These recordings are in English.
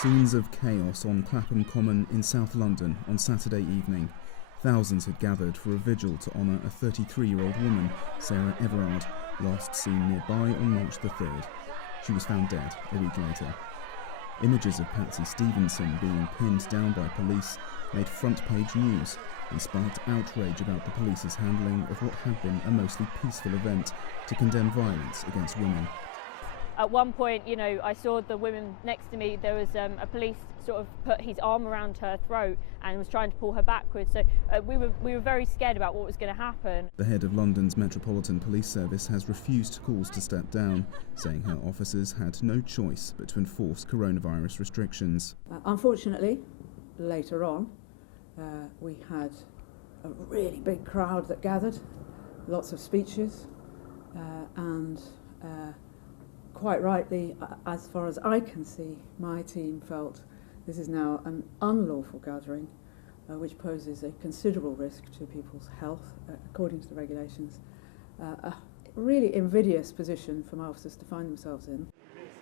Scenes of chaos on Clapham Common in South London on Saturday evening. Thousands had gathered for a vigil to honour a 33-year-old woman, Sarah Everard, last seen nearby on March the 3rd. She was found dead a week later. Images of Patsy Stevenson being pinned down by police made front-page news and sparked outrage about the police's handling of what had been a mostly peaceful event to condemn violence against women. At one point, I saw the women next to me. There was a police sort of put his arm around her throat and was trying to pull her backwards. So we were very scared about what was going to happen. The head of London's Metropolitan Police Service has refused calls to step down, saying her officers had no choice but to enforce coronavirus restrictions. Unfortunately, later on, we had a really big crowd that gathered, lots of speeches, and quite rightly, as far as I can see, my team felt this is now an unlawful gathering, which poses a considerable risk to people's health, according to the regulations. A really invidious position for my officers to find themselves in.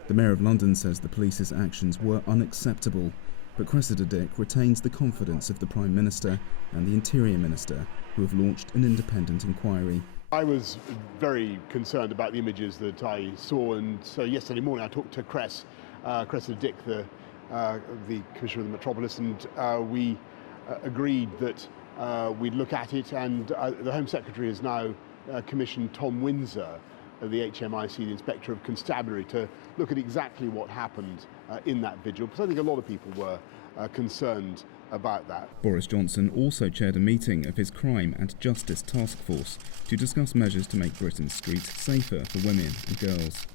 The Mayor of London says the police's actions were unacceptable, but Cressida Dick retains the confidence of the Prime Minister and the Interior Minister, who have launched an independent inquiry. I was very concerned about the images that I saw, and so yesterday morning I talked to Cressida Dick, the Commissioner of the Metropolis, and we agreed that we'd look at it, and the Home Secretary has now commissioned Tom Windsor, the HMIC, the Inspector of Constabulary, to look at exactly what happened in that vigil, because I think a lot of people were concerned about that. Boris Johnson also chaired a meeting of his Crime and Justice Task Force to discuss measures to make Britain's streets safer for women and girls.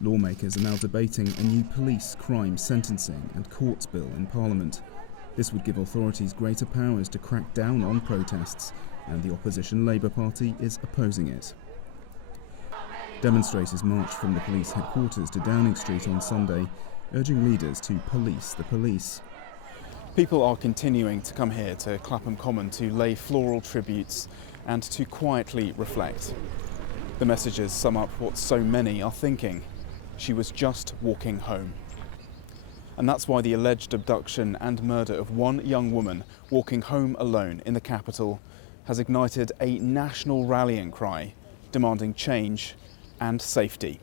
Lawmakers are now debating a new police crime sentencing and courts bill in Parliament. This would give authorities greater powers to crack down on protests, and the opposition Labour Party is opposing it. Demonstrators marched from the police headquarters to Downing Street on Sunday, urging leaders to police the police. People are continuing to come here to Clapham Common to lay floral tributes and to quietly reflect. The messages sum up what so many are thinking. She was just walking home. And that's why the alleged abduction and murder of one young woman walking home alone in the capital has ignited a national rallying cry demanding change and safety.